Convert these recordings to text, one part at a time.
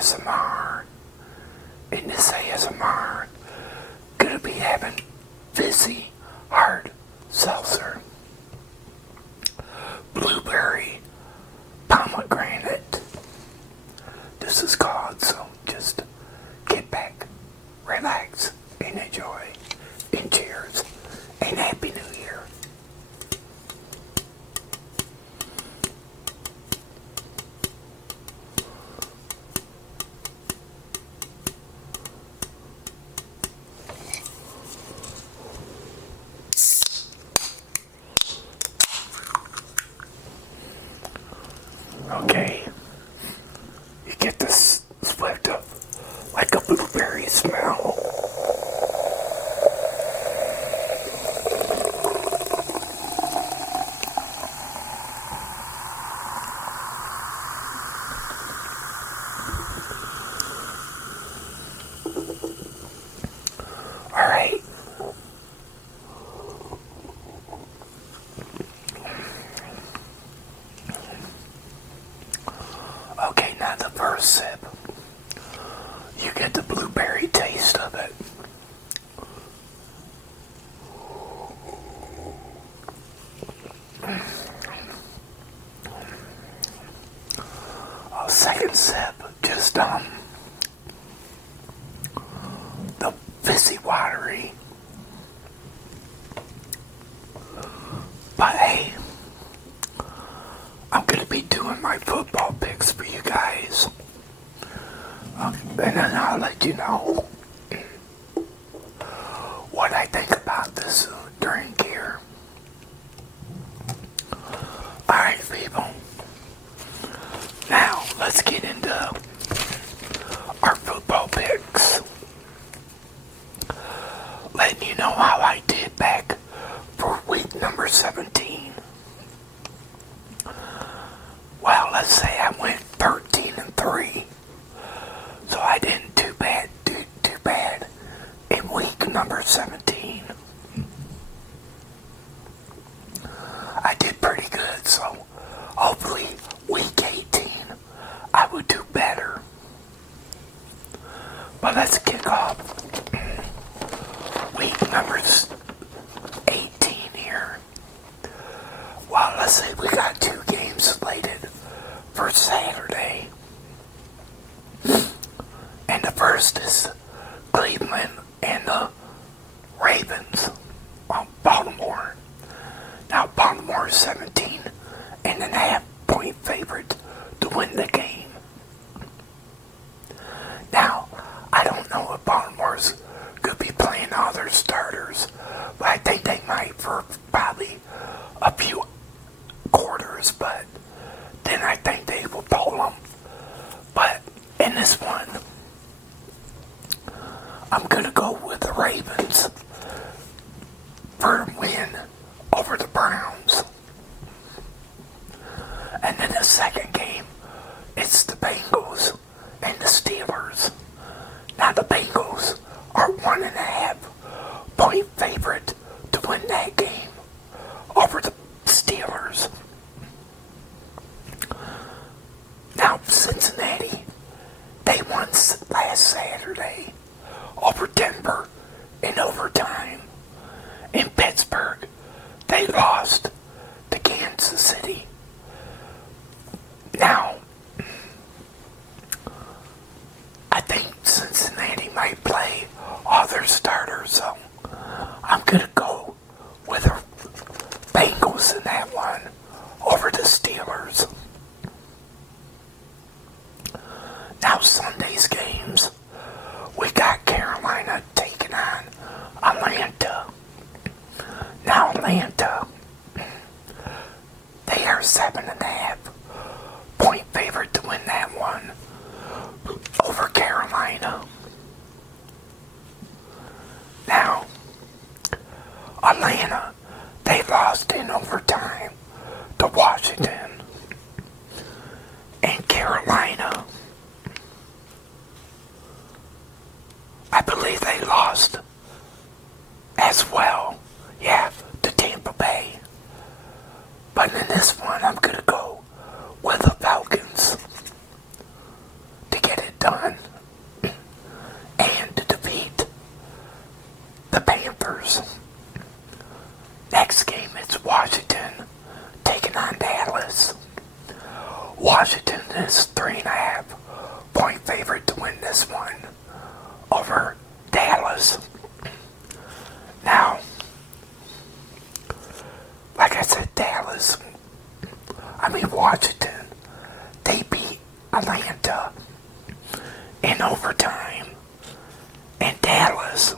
ASMR. In this ASMR, gonna be having Vizzy hard seltzer, blueberry, pomegranate. This is called, so just get back, relax, and enjoy. And cheers, and Happy New Year. Okay, you get this swept up like a blueberry smell. Alright. Okay, now the first sip. You get the blueberry taste of it. Second sip, just the fizzy watery. But hey, I'm gonna be doing my football picks for you guys. And then I'll let you know what I think about this drink here. Alright, people. Now, let's get into our football picks. Letting you know how I did back for week number 17. Well, let's say I went 13-3. So I didn't do too bad in week number 17. I did pretty good, so hopefully week 18 I would do better. But let's kick off week number 18 here. Well, let's say we got 2 games slated for Saturday. And the first is Cleveland and the Ravens on Baltimore. Now Baltimore is 17.5 point favorite to win the game. Now, I don't know if Baltimore's could be playing all their starters, but I think they might for probably a few quarters, but then I think they will pull them. But in this one, I'm going to go with the Ravens for a win over the Browns. And then the second game, it's the Bengals and the Steelers. Now the Bengals are 1.5 point favorite to win that game over the Steelers. Now Cincinnati, they won last Saturday over Denver in overtime. In Pittsburgh, they lost to Kansas City. Now, I think Cincinnati might play all their starters, so I'm going to go with the Bengals in that one over the Steelers. Now, Sunday's games. We got Carolina taking on Atlanta. Now Atlanta, they are 7.5 point favorite to win that one over Carolina. Now, Atlanta, they lost in overtime to Washington. And Carolina, I believe they lost as well. Yeah, to Tampa Bay. But in this one, I'm going to go with the Falcons to get it done. Panthers. Next game, it's Washington taking on Dallas. Washington is 3.5-point favorite to win this one over Dallas. Now, like I said, Washington, they beat Atlanta in overtime. And Dallas,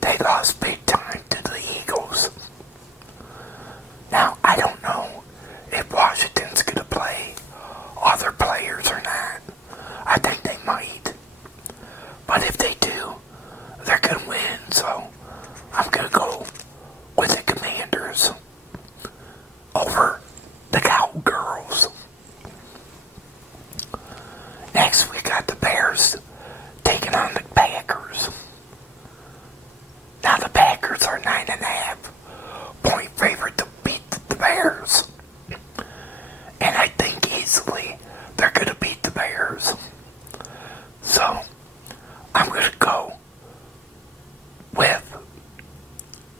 they lost big time to the Eagles. Now, I don't know if Washington's going to play other players or not. I think they might. But if they do, they're going to win. So, I'm going to go with the Commanders over the Cowgirls. Next, we got the Bears taking on the Packers. Now, the Packers are 9.5-point favorite to beat the Bears. And I think easily they're going to beat the Bears. So, I'm going to go with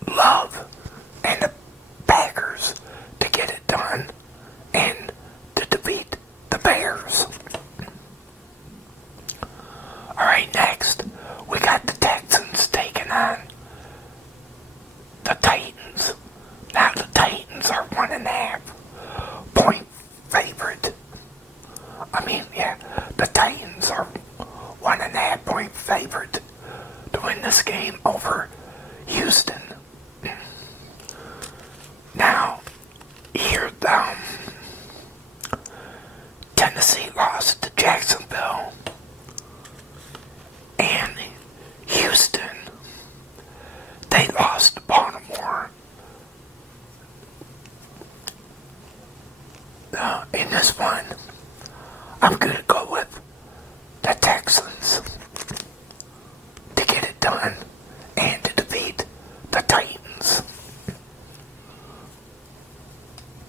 Love and the Packers to get it done and to defeat the Bears. Alright, next, we got the Texans taking on the Titans. Now the Titans are 1.5-point favorite. The Titans are 1.5-point favorite to win this game over Houston. Now, here, Tennessee lost to Jacksonville, and Houston, they lost to Baltimore. In this one, I'm going to go with the Texans to get it done and to defeat the Titans.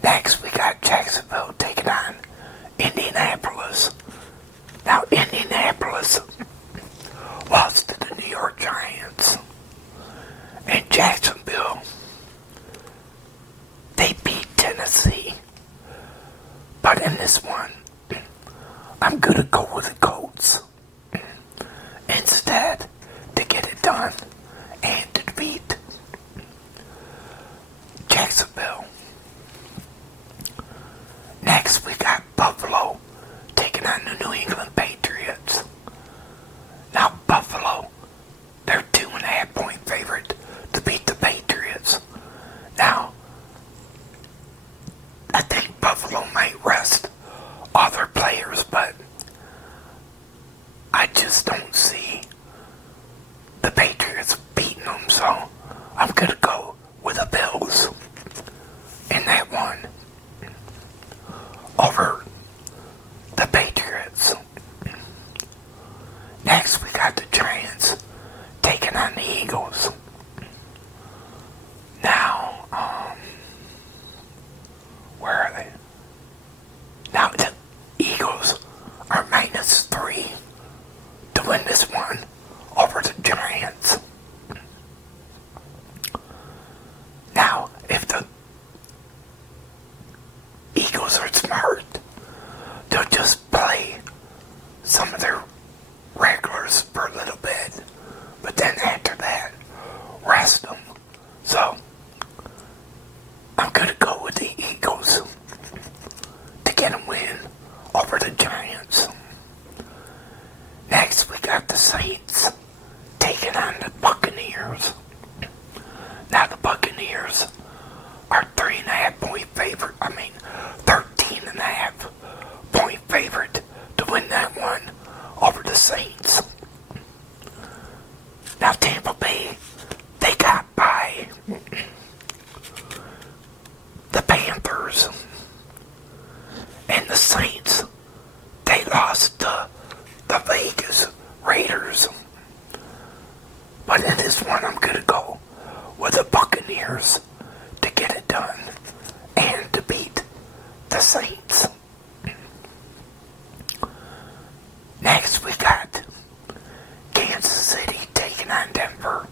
Next, we got Jacksonville taking on Indianapolis. Now, Indianapolis lost to the New York Giants. And Jacksonville, they beat Tennessee. But in this one, I'm going to go with the Colts instead to get it done and to defeat Jacksonville. Next, we got Buffalo taking on the New England Patriots. Now, Buffalo, they're 2.5-point favorite to beat the Patriots. Now, I think Buffalo might rest other players, but I just don't see the Patriots beating them, so I'm going to go with the Bills in that one over the Patriots. Next, we got the Giants taking on the Eagles. Now, where are they? Now, the Eagles are -3 to win this one over the Giants. Now, if the Eagles are smart, they'll just play some of their regulars for a little bit, but then after that, rest them. So, I'm going to go with the Eagles to get a win over the Giants. Next, we got the Saints taking on the Buccaneers. Now, the Buccaneers are 3.5-point favorite. 13.5-point favorite to win that one over the Saints. Now, Tampa Bay, they got by the Panthers. And the Saints, they lost to the Vegas Raiders. But in this one, I'm going to go with the Buccaneers to get it done and to beat the Saints. Next, we got Kansas City taking on Denver.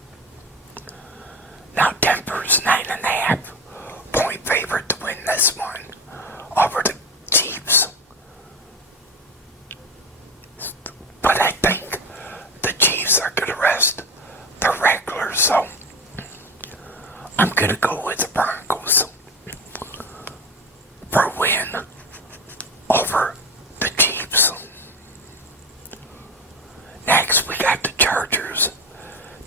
So I'm going to go with the Broncos for a win over the Chiefs. Next, we got the Chargers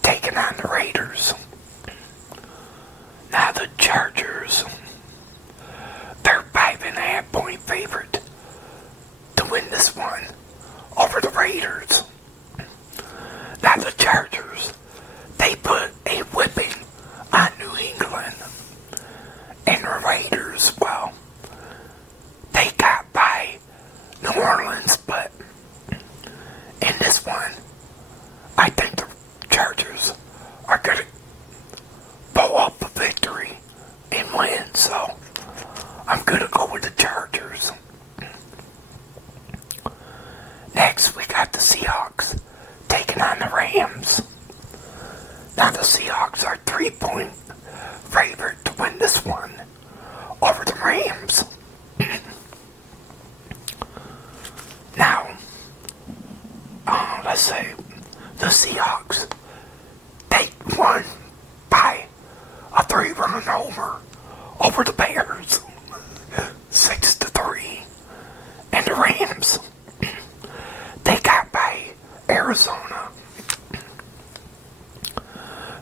taking on the Raiders. Now the Chargers, they're 5.5-point favorite to win this one over the Raiders. Now the Chargers, they put a whipping on New England. And the Raiders, well, they got by New Orleans, but in this one, I think the Chargers are going to pull up a victory and win, so I'm going to go with the Chargers. Next, we got the Seahawks taking on the Rams. Now the Seahawks are 3-point favorite to win this one over the Rams. Now, let's say the Seahawks, they won by a 3-run homer over the Bears, 6-3. And the Rams, they got by Arizona.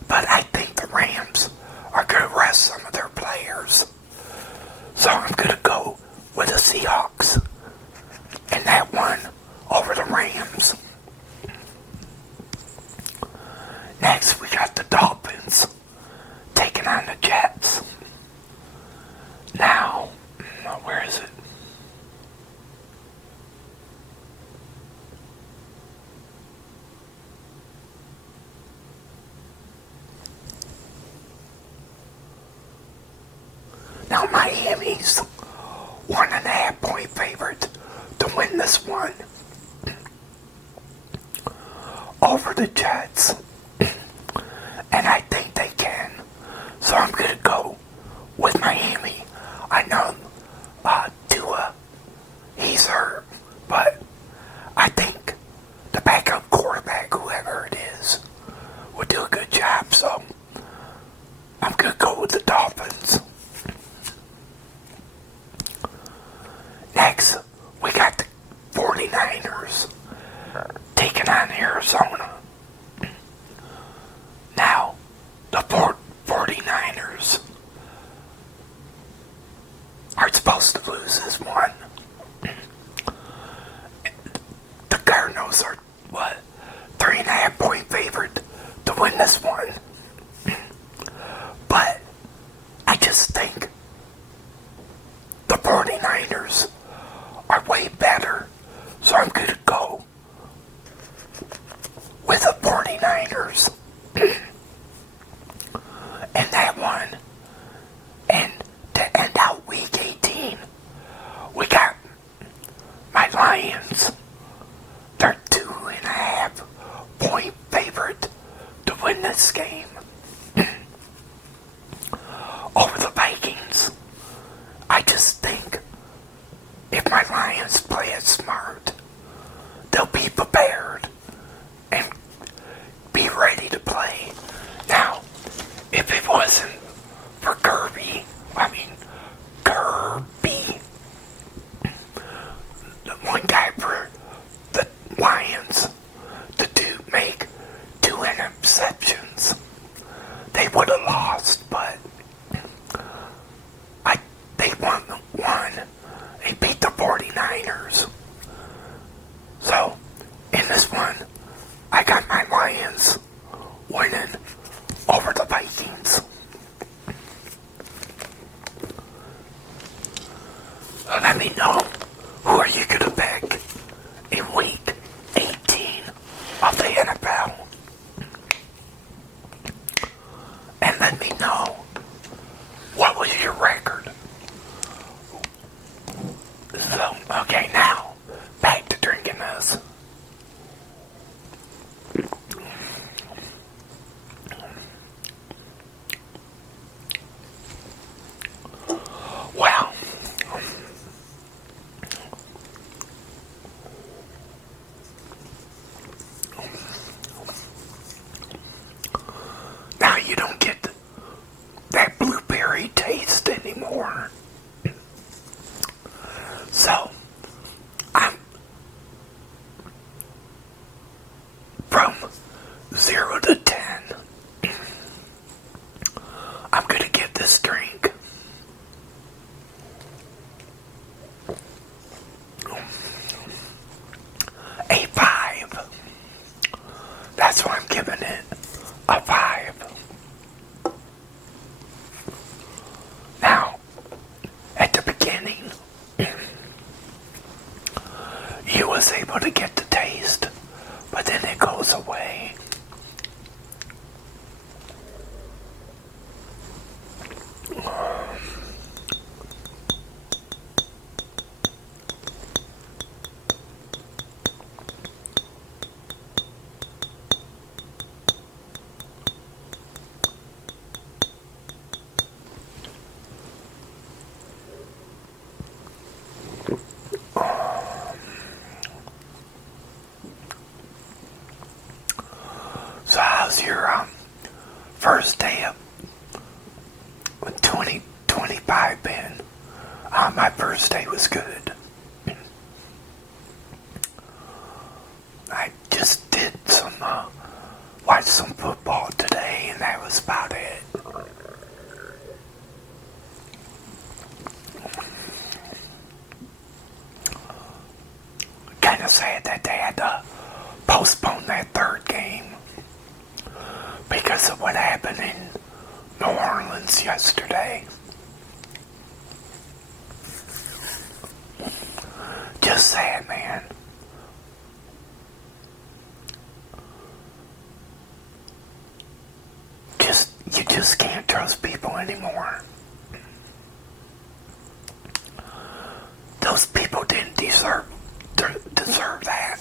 But I think the Rams are going to rest some of their players. So I'm going to go with the Seahawks in that one over the Rams. Next, we got the Dolphins taking on the Jets. Now, where is it? Now Miami's 1.5-point favorite to win this one over the Jets. And I think they can. So I'm going to go with Miami. I know Tua, he's hurt, but I think the backup quarterback, whoever it is, will do a good job. So I'm going to go with the Dolphins. Next, we got the 49ers taking on Arizona. Now, the 49ers are supposed to lose this one. The Cardinals are, 3.5-point favorite to win this one. But I just think the 49ers are way better. So I'm going to go with the 49ers in that one. And to end out week 18, we got my Lions. They're 2.5-point favorite to win this game over the Vikings. I just think if my Lions play it smart, they'll be prepared and be ready to play. Now, if it wasn't for Kirby, the one guy for the Lions, the dude make 2 interceptions, they would have lost, but they won one. They beat the 49ers. So, in this one, I got my Lions winning over the Vikings. So let me know, who are you going to pick in week 18 of the NFL? And let me know, what was your record? So, okay, now, back to drinking this. Well, now able to get the taste, but then it goes away. So how's your first day of 2025 been? My first day was good. I just did watched some football today, and that was about it. Kind of sad that they had to postpone that third game because of what happened in New Orleans yesterday. Just sad, man. You just can't trust people anymore. Those people didn't deserve that.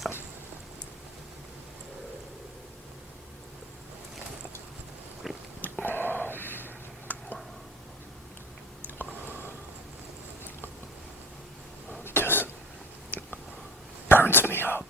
Just burns me up.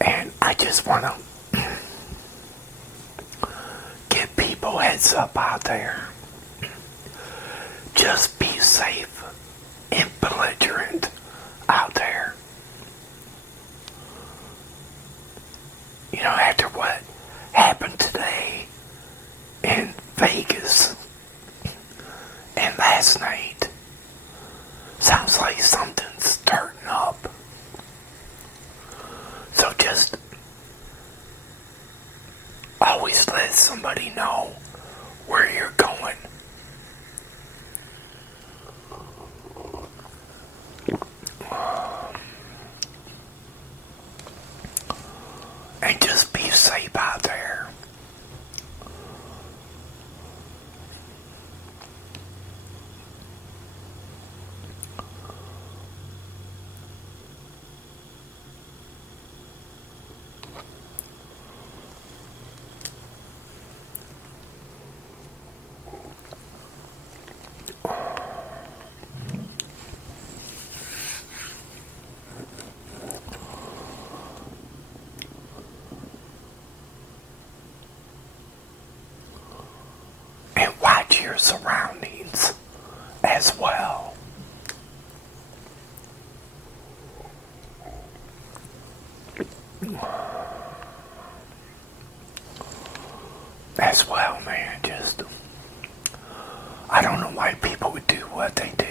And I just want to give people heads up out there. Just be safe and belligerent out there. You know, after what happened today in Vegas and last night, sounds like something's starting up. So just always let somebody know where you're going. And just be safe out there. And watch your surroundings as well. As well, man. Just, I don't know why people would do what they do.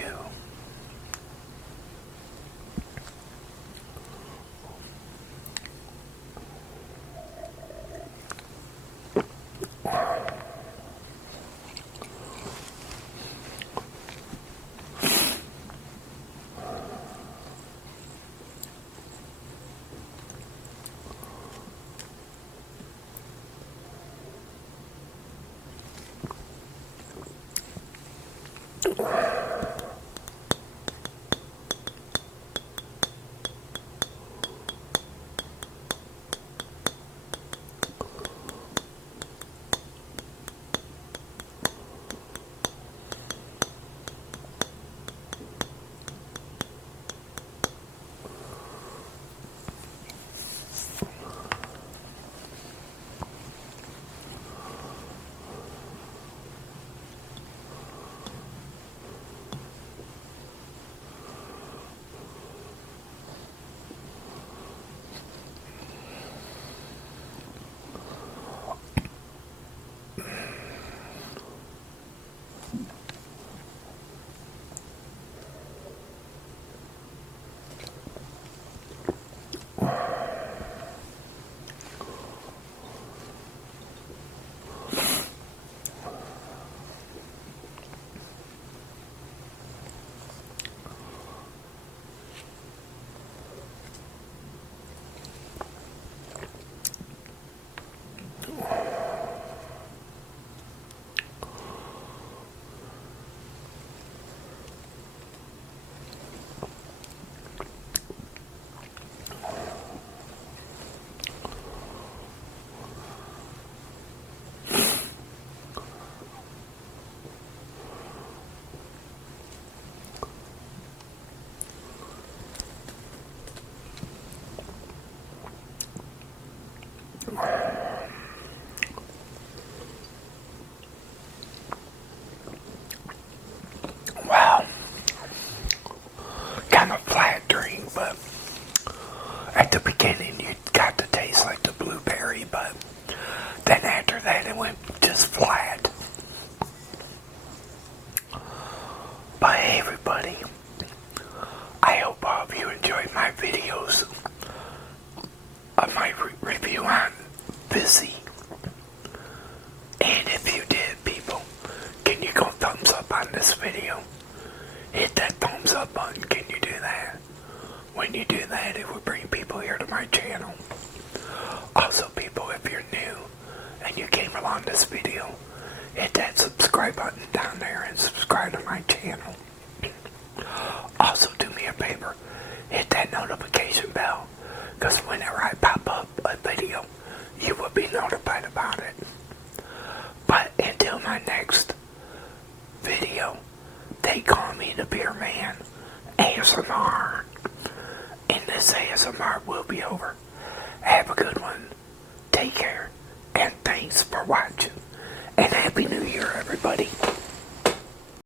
videos of my review on Vizzy. And if you did, people, can you go thumbs up on this video? Hit that thumbs up button. Can you do that? When you do that, it will bring people here to my channel. Also, people, if you're new and you came along this video, hit that subscribe button down there and subscribe to my channel. Also, do me a favor, hit that notification bell, because whenever I pop up a video, you will be notified about it. But until my next video, they call me the Beer Man ASMR. And this ASMR will be over. Have a good one. Take care. And thanks for watching. And Happy New Year, everybody.